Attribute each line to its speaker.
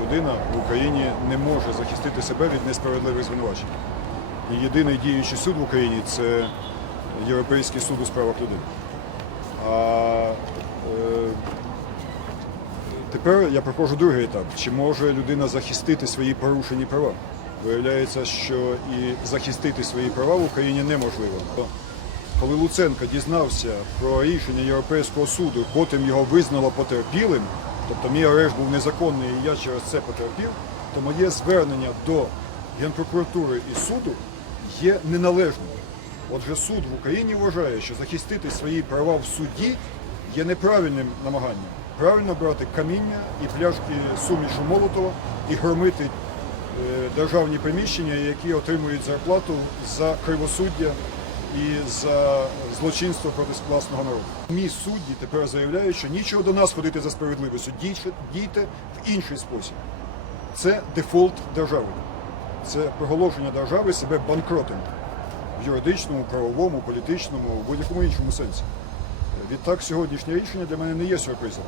Speaker 1: людина в Україні не може захистити себе від несправедливих звинувачень. І єдиний діючий суд в Україні це Європейський суд у справах людини. А е, тепер я проходжу другий етап. Чи може людина захистити свої порушені права? Виявляється, що і захистити свої права в Україні неможливо. Коли Луценко дізнався про рішення Європейського суду, потім його визнало потерпілим, тобто мій арешт був незаконний і я через це потерпів, то моє звернення до Генпрокуратури і суду є неналежним. Отже, суд в Україні вважає, що захистити свої права в суді є неправильним намаганням. Правильно брати каміння і пляшки сумішу Молотова і громити е, державні приміщення, які отримують зарплату за кривосуддя і за злочинство проти власного народу. Мій судді тепер заявляють, що нічого до нас ходити за справедливістю, дійте, в інший спосіб. Це дефолт держави. Це проголошення держави себе банкротом в юридичному, правовому, політичному, в будь-якому іншому сенсі. Відтак, сьогоднішнє рішення для мене не є сюрпризом.